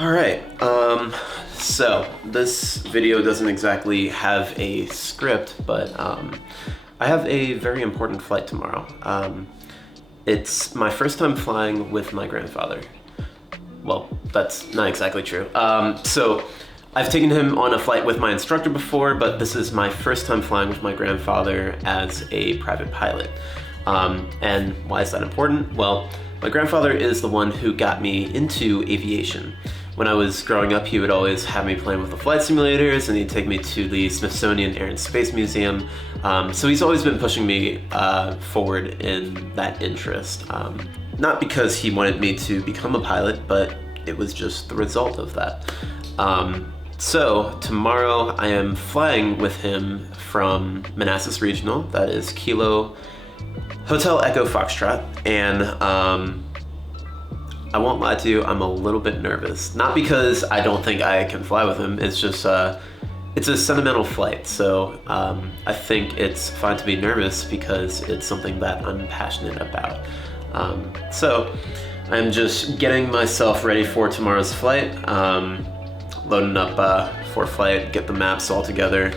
Alright, so this video doesn't exactly have a script, but I have a very important flight tomorrow. It's my first time flying with my grandfather. Well, that's not exactly true. So I've taken him on a flight with my instructor before, but this is my first time flying with my grandfather as a private pilot. And why is that important? Well, my grandfather is the one who got me into aviation. When I was growing up, he would always have me playing with the flight simulators, and he'd take me to the Smithsonian Air and Space Museum. So he's always been pushing me forward in that interest. Not because he wanted me to become a pilot, but it was just the result of that. So tomorrow I am flying with him from Manassas Regional, that is Kilo Hotel Echo Foxtrot, and I won't lie to you, I'm a little bit nervous. Not because I don't think I can fly with him, it's just, it's a sentimental flight, so I think it's fine to be nervous because it's something that I'm passionate about. So I'm just getting myself ready for tomorrow's flight, loading up for flight, get the maps all together,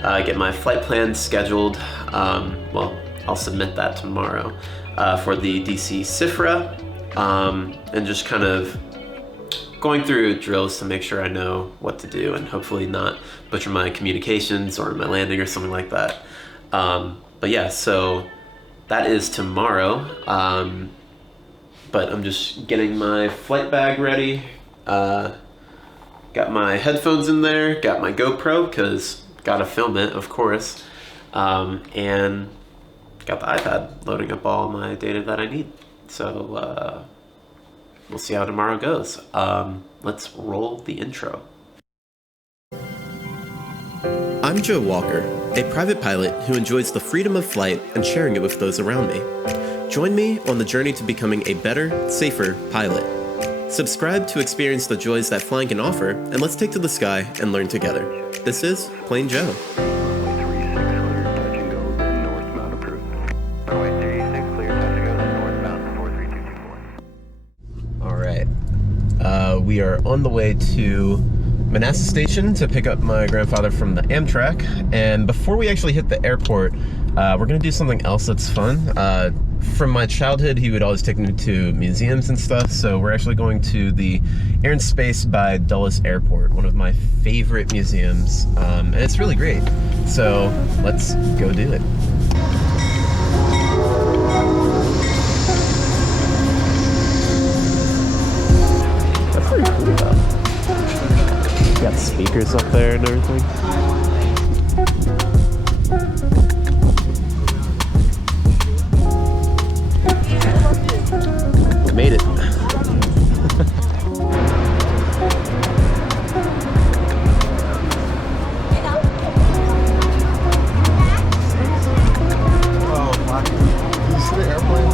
get my flight plan scheduled. Well, I'll submit that tomorrow for the DC CIFRA. And just kind of going through drills to make sure I know what to do and hopefully not butcher my communications or my landing or something like that. But yeah, so that is tomorrow. But I'm just getting my flight bag ready. Got my headphones in there, got my GoPro, because gotta film it, of course. And got the iPad loading up all my data that I need. So we'll see how tomorrow goes. Let's roll the intro. I'm Joe Walker, a private pilot who enjoys the freedom of flight and sharing it with those around me. Join me on the journey to becoming a better, safer pilot. Subscribe to experience the joys that flying can offer, and let's take to the sky and learn together. This is PlaneJoe. We are on the way to Manassas Station to pick up my grandfather from the Amtrak, and before we actually hit the airport, we're gonna do something else that's fun. From my childhood, he would always take me to museums and stuff, so we're actually going to the Air and Space by Dulles Airport, one of my favorite museums, and it's really great. So let's go do it. Got speakers up there and everything. We made it. Oh, wow. Did you see the airplane?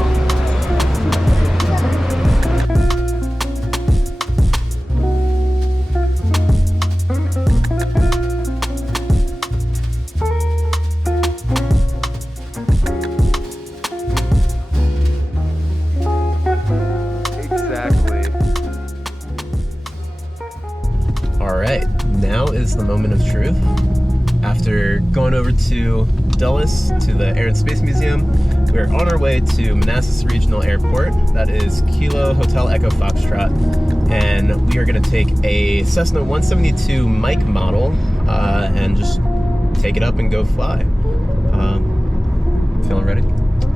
Now is the moment of truth. After going over to Dulles, to the Air and Space Museum, we're on our way to Manassas Regional Airport. That is Kilo Hotel Echo Foxtrot. And we are going to take a Cessna 172 Mike model and just take it up and go fly. Feeling ready?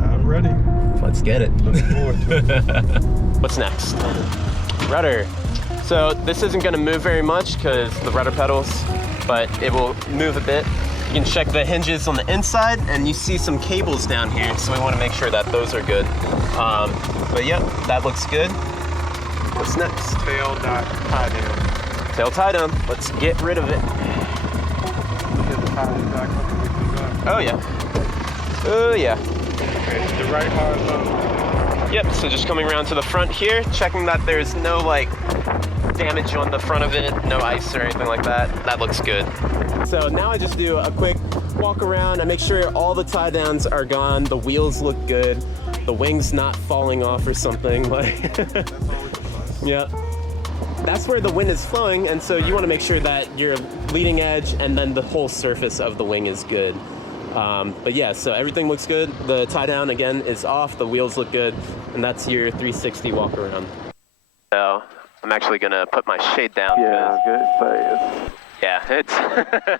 I'm ready. Let's get it. Looking forward to it. What's next? Rudder. So this isn't going to move very much because the rudder pedals, but it will move a bit. You can check the hinges on the inside, and you see some cables down here, so we want to make sure that those are good. But yep, that looks good. What's next? Tail tie down. Tail tie down. Let's get rid of it. Oh yeah. Oh yeah. Okay, the right horizontal. Yep, so just coming around to the front here, checking that there's no like damage on the front of it, no ice or anything like that. That looks good. So now I just do a quick walk around. I make sure all the tie downs are gone. The wheels look good. The wing's not falling off or something. Like, yeah. That's where the wind is flowing, and so you want to make sure that your leading edge and then the whole surface of the wing is good. But yeah, so everything looks good. The tie down again is off. The wheels look good, and that's your 360 walk around. So I'm actually gonna put my shade down. Yeah, good. But yeah, it's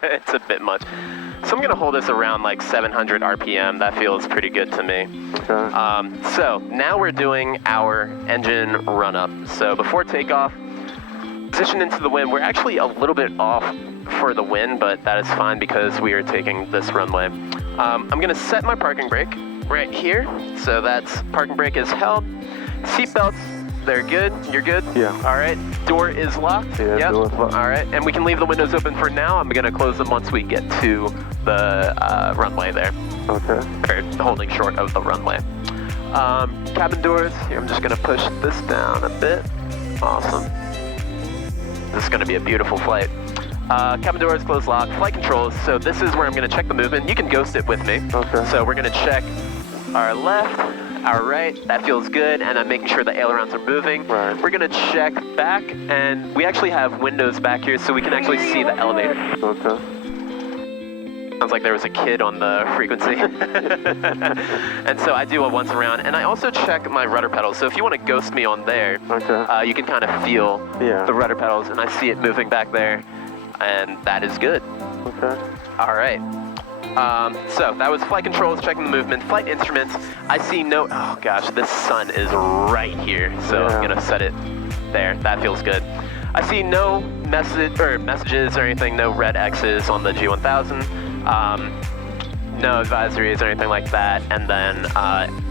it's a bit much. So I'm gonna hold this around like 700 RPM. That feels pretty good to me. okay. So now we're doing our engine run up. So before takeoff, position into the wind. We're actually a little bit off for the wind, but that is fine because we are taking this runway. I'm gonna set my parking brake right here. So that's parking brake is held. Seat belts, they're good. You're good? Yeah. All right. Door is locked. Yeah, yep. door is locked. All right. And we can leave the windows open for now. I'm gonna close them once we get to the runway there. Okay. Or holding short of the runway. Cabin doors. Here, I'm just gonna push this down a bit. Awesome. This is gonna be a beautiful flight. Cabin doors, closed lock, flight controls. So this is where I'm gonna check the movement. You can ghost it with me. Okay. So we're gonna check our left, our right. That feels good, and I'm making sure the ailerons are moving. Right. We're gonna check back, and we actually have windows back here, so we can actually see the elevator. Okay. Sounds like there was a kid on the frequency. And so I do a once around, and I also check my rudder pedals. So if you want to ghost me on there, Okay. you can kind of feel Yeah. the rudder pedals, and I see it moving back there, and that is good. Okay. All right. So that was flight controls, checking the movement. Flight instruments, I see no, oh gosh, this sun is right here. So I'm gonna set it there. That feels good. I see no messages or anything, no red X's on the G1000. No advisories or anything like that. And then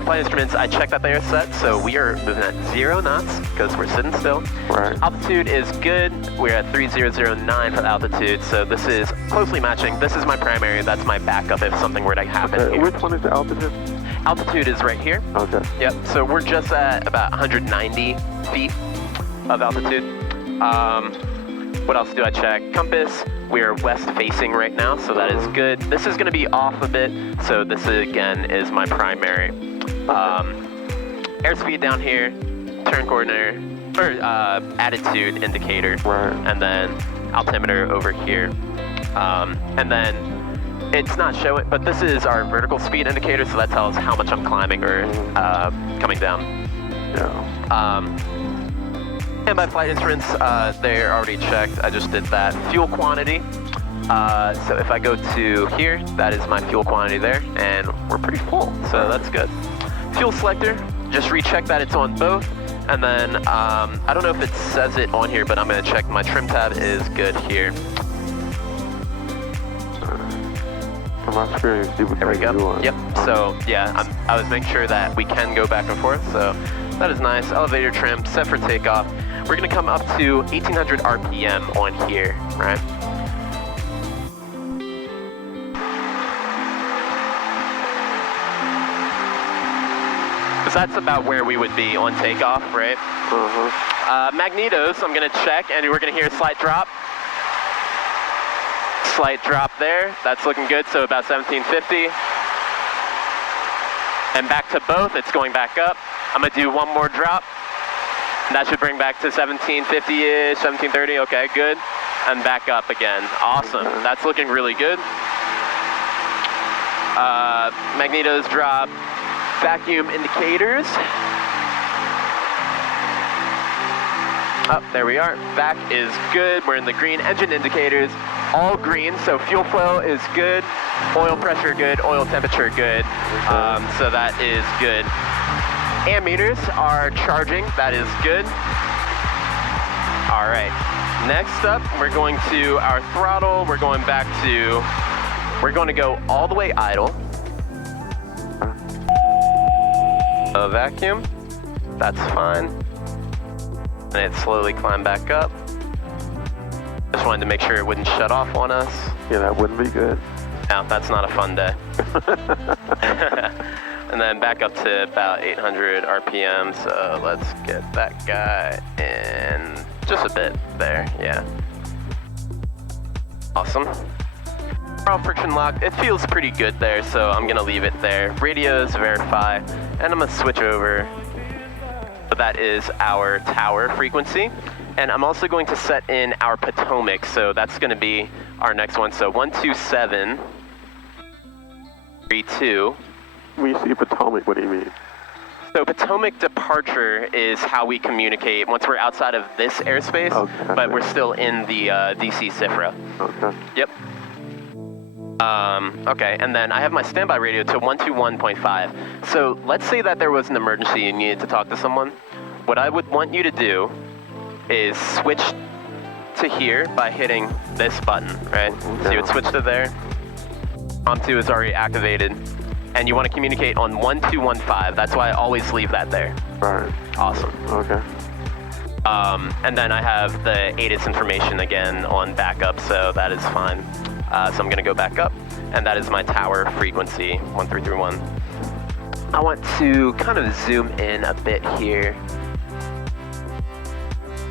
flight instruments, I check that they are set. So we are moving at 0 knots because we're sitting still. Right. Altitude is good. We're at 3009 for altitude. So this is closely matching. This is my primary. That's my backup if something were to happen Okay. here. Which one is the altitude? Altitude is right here. Okay. Yep. So we're just at about 190 feet of altitude. What else do I check? Compass. We're west facing right now, so that is good. This is gonna be off a bit, so this again is my primary. Airspeed down here, turn coordinator, or attitude indicator, Right. and then altimeter over here. And then it's not showing, but this is our vertical speed indicator, so that tells how much I'm climbing or coming down. Yeah. And my flight instruments, they're already checked. I just did that. Fuel quantity. So if I go to here, that is my fuel quantity there, and we're pretty full, so that's good. Fuel selector, just recheck that it's on both, and then I don't know if it says it on here, but I'm gonna check my trim tab is good here. From my experience, you would There we take go. you on. Yep. So yeah, I was making sure that we can go back and forth. So that is nice. Elevator trim set for takeoff. We're gonna come up to 1800 RPM on here, right? Because that's about where we would be on takeoff, right? Magnetos, I'm gonna check, and we're gonna hear a slight drop. Slight drop there. That's looking good. So about 1750. And back to both. It's going back up. I'm gonna do one more drop. And that should bring back to 1750-ish, 1730. Okay, good. And back up again. Awesome. That's looking really good. Magnetos drop. Vacuum indicators. Oh, there we are. Back is good. We're in the green. Engine indicators, all green. So fuel flow is good. Oil pressure good. Oil temperature good. So that is good. Ammeters are charging. That is good. All right. Next up, we're going to our throttle. We're going to go all the way idle. A vacuum. That's fine. And it slowly climbed back up. Just wanted to make sure it wouldn't shut off on us. Yeah, that wouldn't be good. No, that's not a fun day. And then back up to about 800 RPM. So let's get that guy in Just a bit there, yeah. Awesome. All friction lock, it feels pretty good there, so I'm gonna leave it there. Radios, verify, and I'm gonna switch over. So that is our tower frequency. And I'm also going to set in our Potomac, so that's gonna be our next one. So 12732. We see Potomac, what do you mean? So Potomac departure is how we communicate once we're outside of this airspace, but we're still in the DC CIFRA. Okay. Yep. Okay, and then I have my standby radio to 121.5. So let's say that there was an emergency and you needed to talk to someone. What I would want you to do is switch to here by hitting this button, right? Okay. So you would switch to there. Prompt2 is already activated. And you want to communicate on 1215. That's why I always leave that there. All right. Awesome. Okay. And then I have the ATIS information again on backup, so that is fine. So I'm going to go back up, and that is my tower frequency, 1331. I want to kind of zoom in a bit here.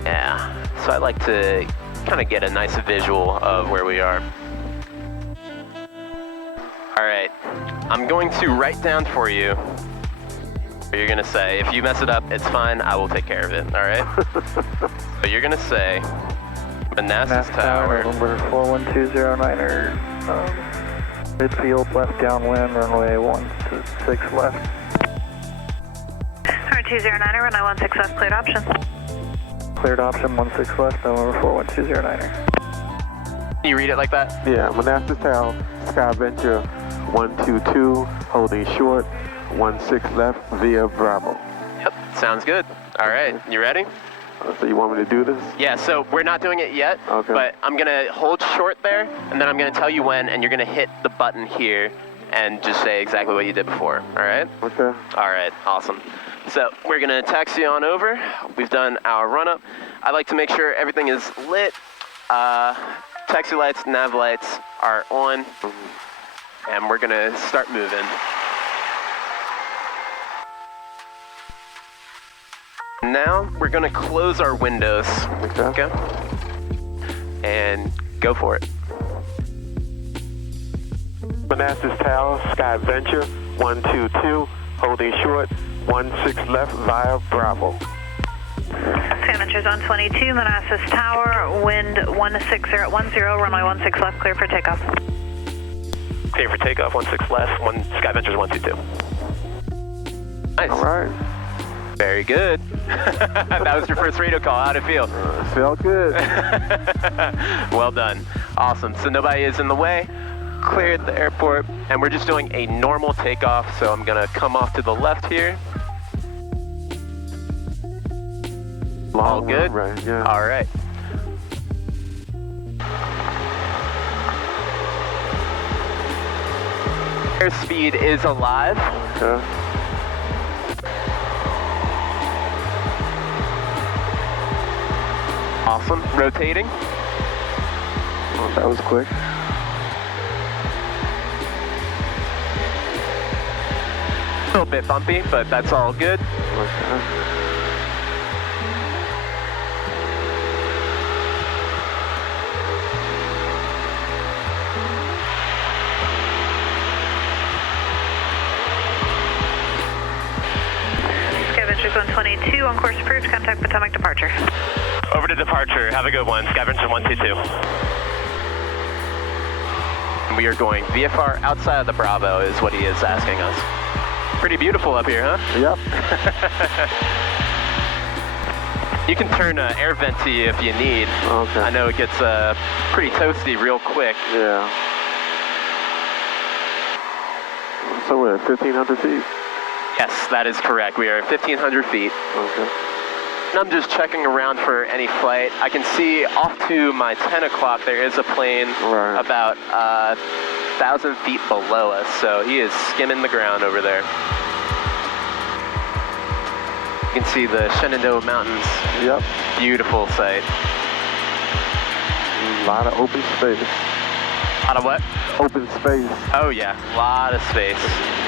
Yeah, so I like to kind of get a nice visual of where we are. All right, I'm going to write down for you what you're going to say. If you mess it up, it's fine. I will take care of it, all right? So you're going to say, Manassas Tower. Number 41209er, midfield left downwind, runway 16 left. 209er, runway 16 left, cleared option. Cleared option, 16 left, November 41209er. Can you read it like that? Yeah, Manassas Tower, Sky Venture 122, holding short, 16 left via Bravo. Yep, sounds good. All right, you ready? So you want me to do this? Yeah, so we're not doing it yet, okay. But I'm gonna hold short there, and then I'm gonna tell you when, and you're gonna hit the button here, and just say exactly what you did before, all right? Okay. All right, awesome. So we're gonna taxi on over. We've done our run-up. I like to make sure everything is lit. Taxi lights, nav lights are on, and we're gonna start moving. Now we're gonna close our windows. Okay. And go for it. Manassas Tower, Sky Venture 122, holding short, 16 left via Bravo. Sky Venture's on 22, Manassas Tower, wind 16010, runway 16 left, clear for takeoff. Clear for takeoff, 16 left, Sky Venture's 122. Nice. All right. Very good. That was your first radio call. How'd it feel? Felt good. Well done. Awesome. So nobody is in the way. Cleared the airport, and we're just doing a normal takeoff. So I'm gonna come off to the left here. All good? Right, yeah. All right. Airspeed is alive. Okay. Awesome. Rotating. Well, that was quick. A little bit bumpy, but that's all good. Okay. Sky Venture's 122, on course approved, contact Potomac departure. Over to departure. Have a good one. Sky Venture 122. And we are going VFR outside of the Bravo is what he is asking us. Pretty beautiful up here, huh? Yep. You can turn air vent to you if you need. Okay. I know it gets pretty toasty real quick. Yeah. So we're at 1,500 feet? Yes, that is correct. We are at 1,500 feet. Okay. And I'm just checking around for any flight. I can see off to my 10 o'clock there is a plane about 1,000 feet below us, so he is skimming the ground over there. You can see the Shenandoah Mountains. Yep. Beautiful sight. A lot of open space. A lot of what? Open space. Oh yeah, a lot of space.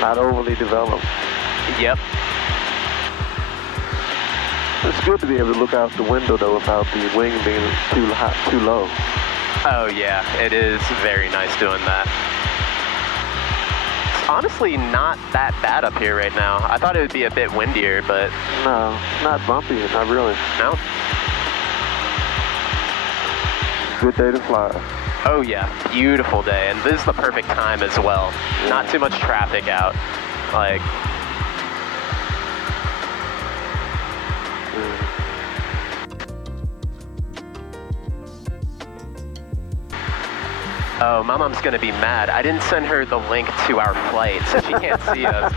Not overly developed. Yep. It's good to be able to look out the window though without the wing being too high, too low. Oh yeah, it is very nice doing that. It's honestly not that bad up here right now. I thought it would be a bit windier, but... No, not bumpy, not really. No? Good day to fly. Oh yeah, beautiful day, and this is the perfect time as well. Yeah. Not too much traffic out. Like... Oh, my mom's gonna be mad. I didn't send her the link to our flight, so she can't see us.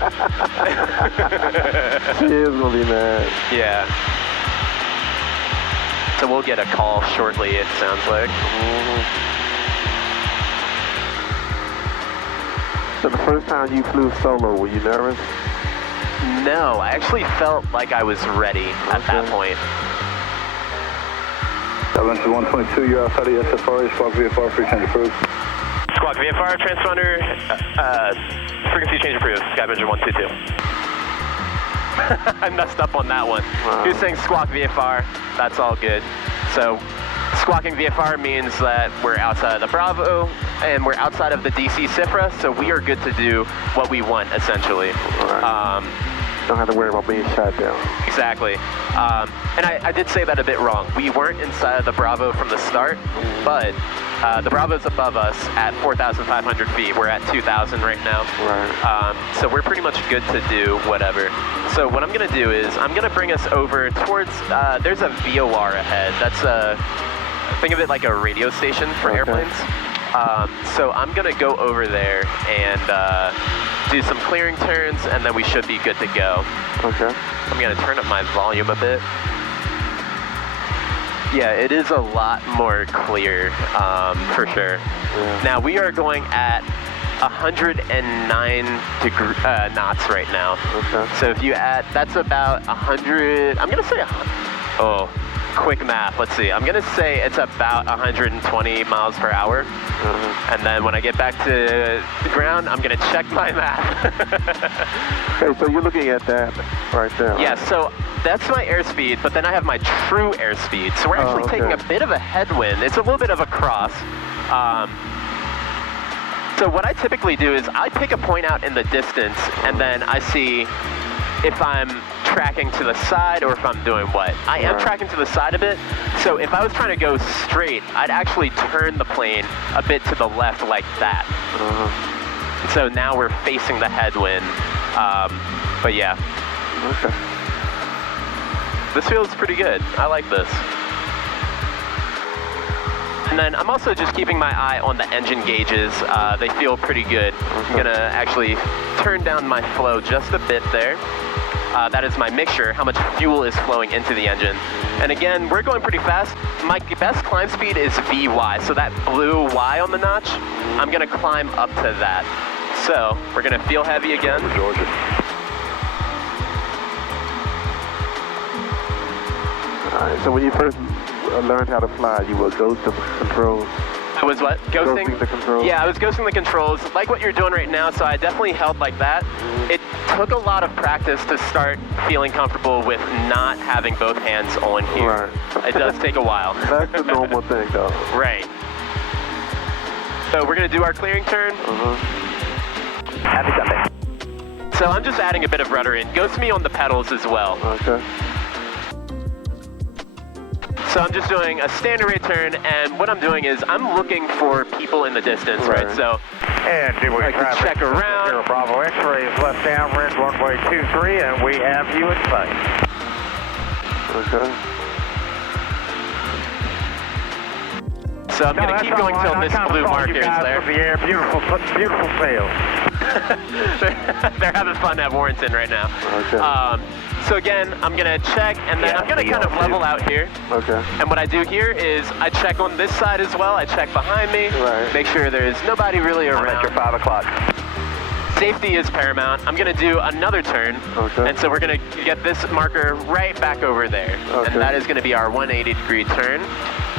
She is gonna be mad. Yeah. So we'll get a call shortly, it sounds like. So the first time you flew solo, were you nervous? No, I actually felt like I was ready at that point. 122, you're outside of SFR, Squawk VFR, free change approved. Squawk VFR, transponder, frequency change approved, Skyvenger 122. I messed up on that one. Wow. He was saying squawk VFR, that's all good. So, squawking VFR means that we're outside of the Bravo, and we're outside of the DC CIFRA, so we are good to do what we want, essentially. Right. Don't have to worry about being shot down. Exactly. And I did say that a bit wrong. We weren't inside of the Bravo from the start, but the Bravo's above us at 4,500 feet. We're at 2,000 right now. Right. So we're pretty much good to do whatever. So what I'm going to do is I'm going to bring us over towards, there's a VOR ahead. That's think of it like a radio station for airplanes. So I'm going to go over there and do some clearing turns, and then we should be good to go. Okay. I'm going to turn up my volume a bit. Yeah, it is a lot more clear, for sure. Yeah. Now, we are going at 109 knots right now. Okay. So if you add, that's about 100, I'm going to say, oh, quick math, let's see. I'm going to say it's about 120 miles per hour. And then when I get back to the ground, I'm going to check my math. Okay, so you're looking at that right there. Yeah, so that's my airspeed, but then I have my true airspeed. So we're actually taking a bit of a headwind. It's a little bit of a cross. So what I typically do is I pick a point out in the distance, and then I see if I'm tracking to the side or if I'm doing what. I am tracking to the side a bit, so if I was trying to go straight, I'd actually turn the plane a bit to the left like that. So now we're facing the headwind, but yeah. Okay. This feels pretty good. I like this. And then I'm also just keeping my eye on the engine gauges. They feel pretty good. I'm gonna actually turn down my flow just a bit there. That is my mixture, how much fuel is flowing into the engine. And again, we're going pretty fast. My best climb speed is VY, so that blue Y on the notch, I'm gonna climb up to that. So, we're gonna feel heavy again. Georgia. Alright, so when you first learned how to fly, you would ghost the controls. I was what? Ghosting? Ghosting the controls. Yeah, I was ghosting the controls, like what you're doing right now, so I definitely held like that. It took a lot of practice to start feeling comfortable with not having both hands on here. Right. It does take a while. That's the normal thing, though. Right. So we're gonna do our clearing turn. Happy Sunday. So I'm just adding a bit of rudder in. Ghost me on the pedals as well. Okay. So I'm just doing a standard rate turn, and what I'm doing is I'm looking for people in the distance, right? So And I can check around. Zero Bravo X-ray is left downwind, runway 23, and we have you in sight. Okay. So I'm going to keep going till this blue marker is there. The air, beautiful, beautiful sails. They're having fun at Warrenton right now. Okay. So again, I'm going to check, and then I'm going to kind of level out here. Okay. And what I do here is I check on this side as well. I check behind me, make sure there's nobody really around. I'm at your 5 o'clock. Safety is paramount. I'm going to do another turn, and so we're going to get this marker right back over there. And that is going to be our 180-degree turn.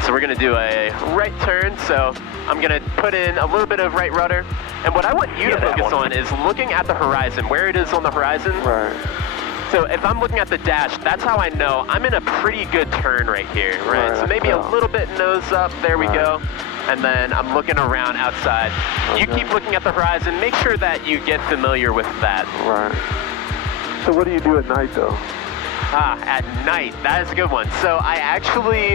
So we're going to do a right turn, so I'm going to put in a little bit of right rudder. And what I want you to focus on is looking at the horizon, where it is on the horizon. Right. So if I'm looking at the dash, that's how I know I'm in a pretty good turn right here, right? So maybe a little bit nose up, there we go. And then I'm looking around outside. You keep looking at the horizon, make sure that you get familiar with that. Right. So what do you do at night though? At night, that is a good one. So I actually,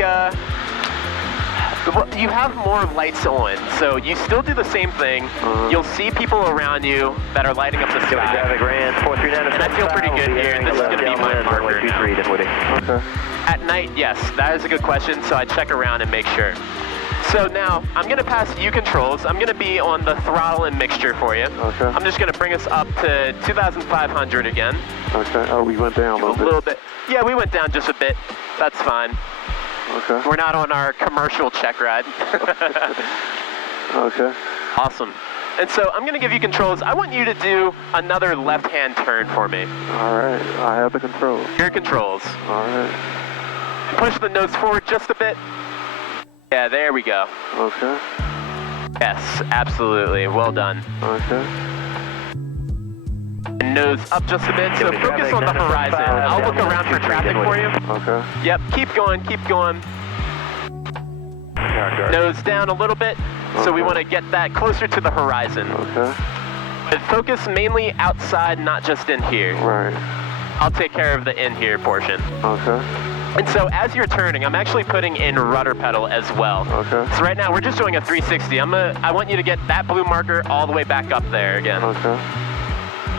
you have more lights on, so you still do the same thing. You'll see people around you that are lighting up the sky. And I feel pretty good here. This is going to be my marker now. Okay. At night, yes, that is a good question, so I check around and make sure. So now, I'm going to pass you controls. I'm going to be on the throttle and mixture for you. Okay. I'm just going to bring us up to 2,500 again. Okay. Oh, we went down a little bit. Yeah, we went down just a bit. That's fine. Okay. We're not on our commercial check ride. Okay. Awesome. And so I'm going to give you controls. I want you to do another left-hand turn for me. All right. I have the controls. Your controls. All right. Push the nose forward just a bit. Yeah, there we go. Okay. Yes, absolutely. Well done. Okay. And nose up just a bit, so focus on the horizon. I'll look around for traffic for you. Okay. Yep, keep going, keep going. Nose down a little bit, so we want to get that closer to the horizon. Okay. But focus mainly outside, not just in here. Right. I'll take care of the in here portion. Okay. And so as you're turning, I'm actually putting in rudder pedal as well. Okay. So right now we're just doing a 360. I want you to get that blue marker all the way back up there again. Okay.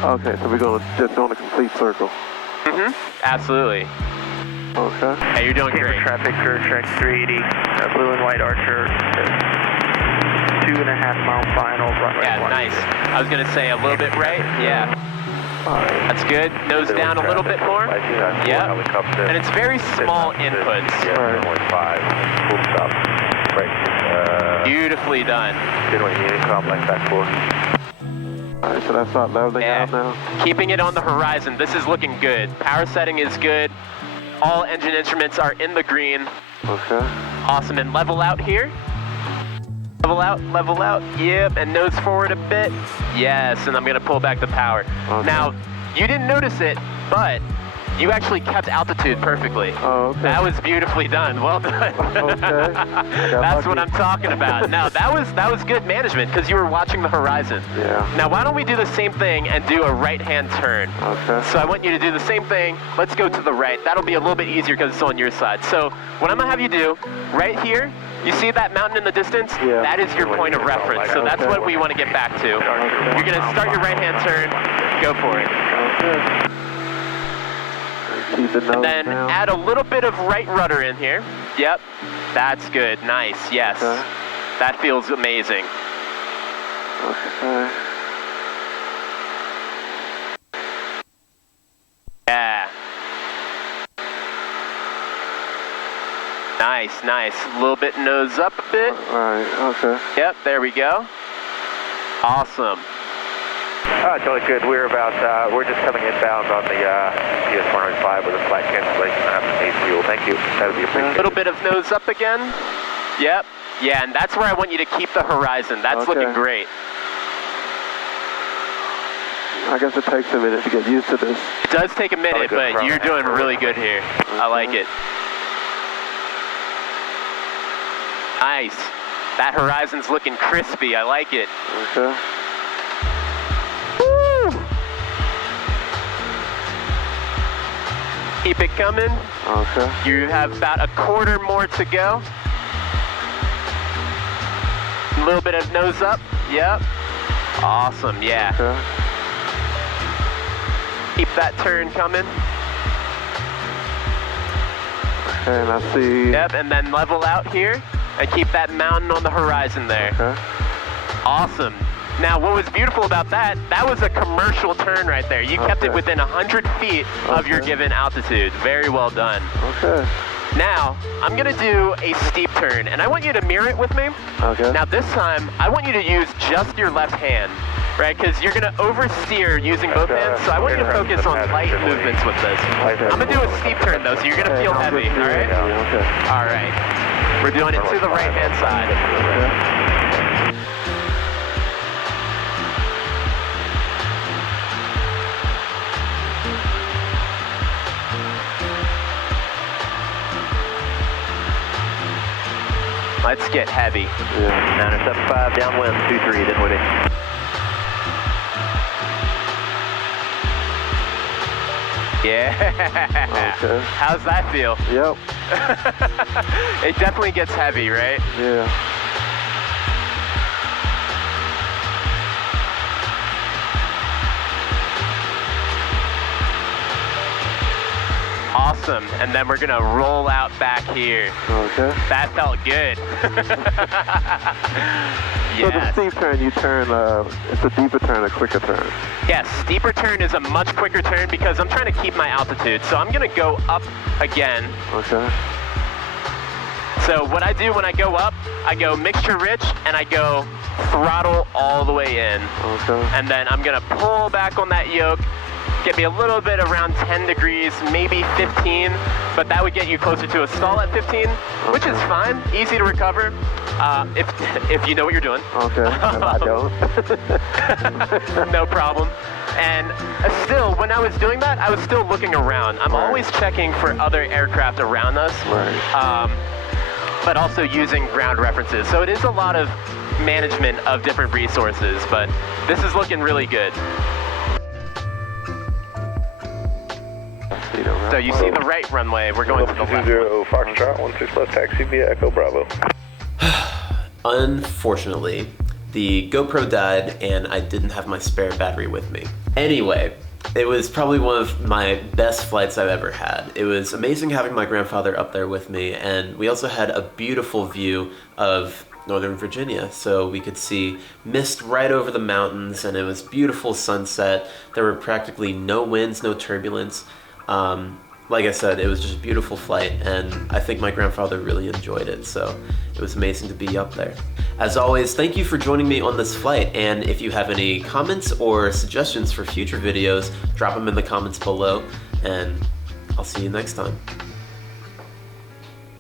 Okay, so we're going to just on a complete circle. Mm-hmm. Absolutely. Okay. Hey, you're doing great. Traffic, track 380, blue and white Archer, 2.5 mile final, runway Yeah, 1. nice. I was gonna say a little bit right. Yeah. That's good. Nose down a little bit more. Yeah. And it's very small inputs. Beautifully done. All right, so that's not leveling out now? Keeping it on the horizon. This is looking good. Power setting is good. All engine instruments are in the green. Okay. Awesome. And level out here. Level out, level out. Yep. And nose forward a bit. Yes. And I'm going to pull back the power. Okay. Now, you didn't notice it, but you actually kept altitude perfectly. Oh, okay. That was beautifully done. Well done. Okay. That's what I'm talking about. Now, that was good management because you were watching the horizon. Yeah. Now, why don't we do the same thing and do a right-hand turn? Okay. So I want you to do the same thing. Let's go to the right. That'll be a little bit easier because it's on your side. So what I'm going to have you do, right here, you see that mountain in the distance? Yeah. That is your point of reference. So that's what we want to get back to. You're going to start your right-hand turn. Go for it. Okay. Keep the nose And then down. add a little bit of right rudder in here. Yep. That's good. Nice. Yes. Okay. That feels amazing. Okay. Yeah. Nice, nice. A little bit nose up a bit. All right, okay. Yep, there we go. Awesome. Totally good. We're just coming inbound on the US 105 with a flight cancellation after base fuel. Thank you. That would be A appreciated. little bit of nose up again. Yep. Yeah, and that's where I want you to keep the horizon. That's Okay. looking great. I guess it takes a minute to get used to this. It does take a minute, but you're doing really good here. I like it. Nice. That horizon's looking crispy. I like it. Okay. Woo! Keep it coming. Okay. You have about a quarter more to go. A little bit of nose up. Yep. Awesome, yeah. Okay. Keep that turn coming. Okay, and I see. Yep, and then level out here and keep that mountain on the horizon there. Okay. Awesome. Now, what was beautiful about that was a commercial turn right there. You kept it within 100 feet of your given altitude. Very well done. Okay. Now, I'm gonna do a steep turn, and I want you to mirror it with me. Okay. Now this time, I want you to use just your left hand, right? Because you're gonna oversteer using both hands, so I want you to focus on light movements with this. I'm gonna do a steep turn though, so you're gonna feel heavy, all right? Okay. All right. We're doing it to the right-hand side. Okay. get heavy. Yeah. Niner 75 downwind 23, then with it. Yeah. Okay. How's that feel? Yep. It definitely gets heavy, right? Yeah. Awesome. And then we're gonna roll out back here. Okay. That felt good. So the Yeah. steep turn, you turn, it's a deeper turn, a quicker turn. Yes, steeper turn is a much quicker turn because I'm trying to keep my altitude. So I'm gonna go up again. Okay. So what I do when I go up, I go mixture rich and I go throttle all the way in. Okay. And then I'm gonna pull back on that yoke, get me a little bit around 10 degrees, maybe 15, but that would get you closer to a stall at 15, which is fine, easy to recover, if you know what you're doing. Okay. I don't. No problem. And still, when I was doing that, I was still looking around. I'm always checking for other aircraft around us, Right. but also using ground references. So it is a lot of management of different resources, but this is looking really good. So you see the right runway, we're going to the left. 20 Foxtrot 16 left taxi via Echo Bravo. Unfortunately, the GoPro died and I didn't have my spare battery with me. Anyway, it was probably one of my best flights I've ever had. It was amazing having my grandfather up there with me, and we also had a beautiful view of Northern Virginia, so we could see mist right over the mountains, and it was beautiful sunset. There were practically no winds, no turbulence. Like I said, it was just a beautiful flight, and I think my grandfather really enjoyed it, so it was amazing to be up there. As always, thank you for joining me on this flight, and if you have any comments or suggestions for future videos, drop them in the comments below, and I'll see you next time.